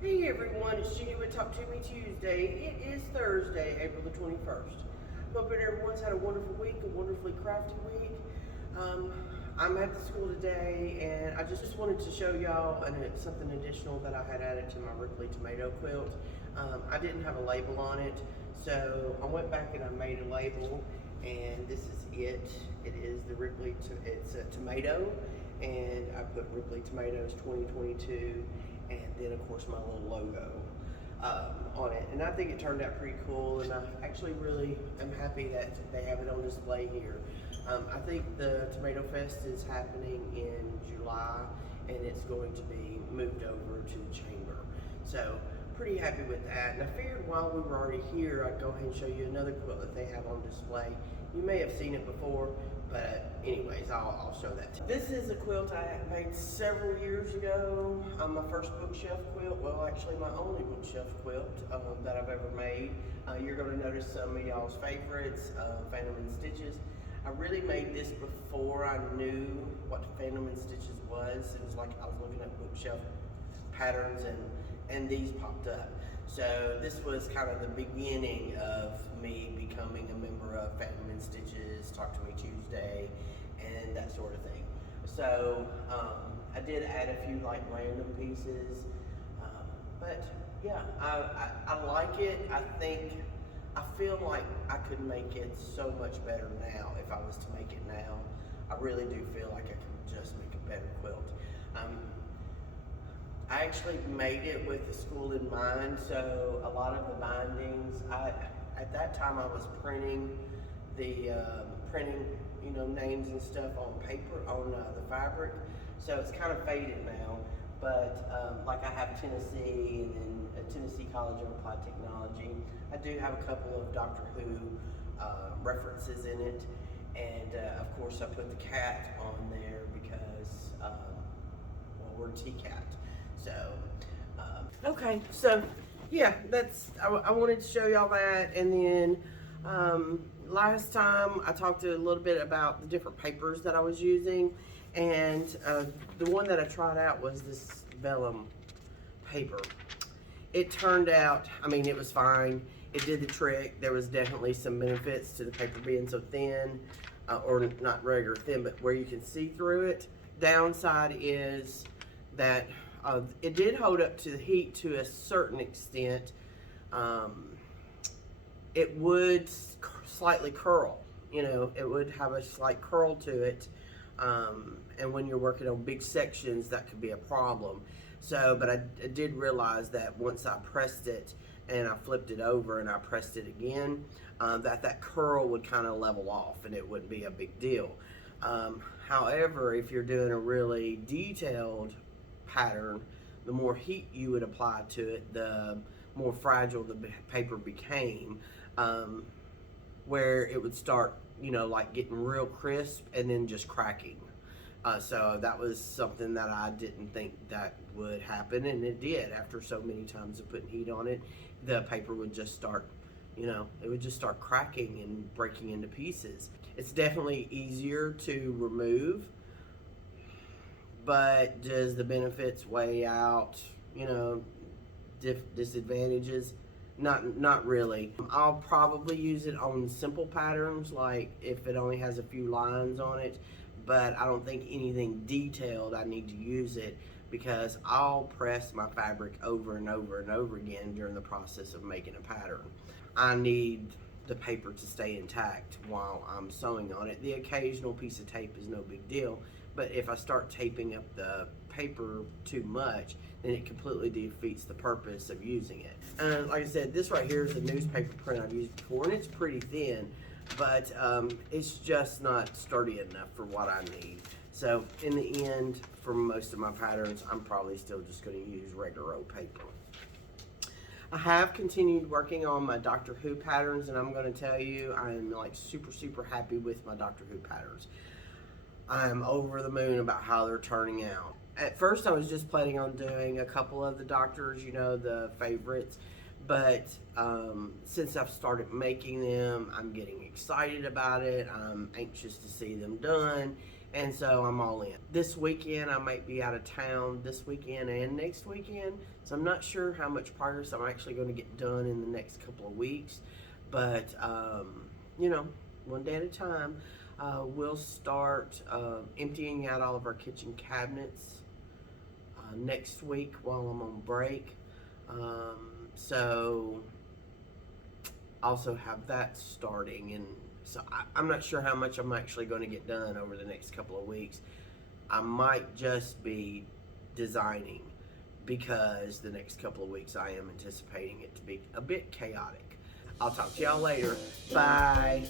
Hey everyone, it's Judy with Ttmt Tuesday. It is Thursday, April the 21st. Hoping everyone's had a wonderful week, a wonderfully crafty week. I'm at the school today and I just wanted to show y'all something additional that I had added to my Ripley tomato quilt. I didn't have a label on it, so I went back and I made a label, and this is it. It is the Ripley, it's a tomato, and I put Ripley Tomatoes 2022, and then of course my little logo on it, and I think it turned out pretty cool, and I actually really am happy that they have it on display here. I think the Tomato Fest is happening in July, and it's going to be moved over to the chamber, so pretty happy with that. And I figured while we were already here, I'd go ahead and show you another quilt that they have on display. You may have seen it before, but anyways, I'll show that to you. This is a quilt I made several years ago. My first bookshelf quilt, well actually my only bookshelf quilt that I've ever made. You're going to notice some of y'all's favorites, Phantom and Stitches. I really made this before I knew what Phantom and Stitches was. It was like I was looking at bookshelf patterns and these popped up. So this was kind of the beginning of me becoming a member of Phantom and Stitches, Talk to Me Tuesday, and that sort of thing. So I did add a few like random pieces, but yeah, I like it. I feel like I could make it so much better now if I was to make it now. I really do feel like I could just make a better quilt. I actually made it with the school in mind, so a lot of the bindings, at that time I was printing names and stuff on paper, on the fabric, so it's kind of faded now, but like I have Tennessee and then Tennessee College of Applied Technology. I do have a couple of Doctor Who references in it, and of course I put the cat on there because, well, we're T-Cat. So, okay, so yeah, I wanted to show y'all that. And then last time I talked a little bit about the different papers that I was using, and the one that I tried out was this vellum paper. It turned out, I mean, it was fine. It did the trick. There was definitely some benefits to the paper being so thin, or not regular thin, but where you can see through it. Downside is that it did hold up to the heat to a certain extent. It would slightly curl, it would have a slight curl to it. And when you're working on big sections, that could be a problem. So, but I did realize that once I pressed it and I flipped it over and I pressed it again, that curl would kind of level off and it wouldn't be a big deal. However, if you're doing a really detailed pattern, the more heat you would apply to it, the more fragile the paper became, where it would start, like getting real crisp and then just cracking. So that was something that I didn't think that would happen, and it did. After so many times of putting heat on it, the paper would just start, it would just start cracking and breaking into pieces. It's definitely easier to remove, but does the benefits weigh out, disadvantages? Not really. I'll probably use it on simple patterns, like if it only has a few lines on it, but I don't think anything detailed I need to use it, because I'll press my fabric over and over and over again during the process of making a pattern. I need the paper to stay intact while I'm sewing on it. The occasional piece of tape is no big deal, but if I start taping up the paper too much, then it completely defeats the purpose of using it. And like I said, this right here is a newspaper print I've used before, and it's pretty thin, but it's just not sturdy enough for what I need. So in the end, for most of my patterns, I'm probably still just going to use regular old paper. I have continued working on my Doctor Who patterns, and I'm going to tell you, I am like super happy with my Doctor Who patterns. I'm over the moon about how they're turning out. At first I was just planning on doing a couple of the Doctors, the favorites, but since I've started making them, I'm getting excited about it. I'm anxious to see them done, And so I'm all in. This weekend, I might be out of town this weekend and next weekend. So I'm not sure how much progress I'm actually going to get done in the next couple of weeks. But, you know, one day at a time. We'll start emptying out all of our kitchen cabinets next week while I'm on break. So also have that starting, and so I'm not sure how much I'm actually going to get done over the next couple of weeks. I might just be designing, because the next couple of weeks I am anticipating it to be a bit chaotic. I'll talk to y'all later. Bye.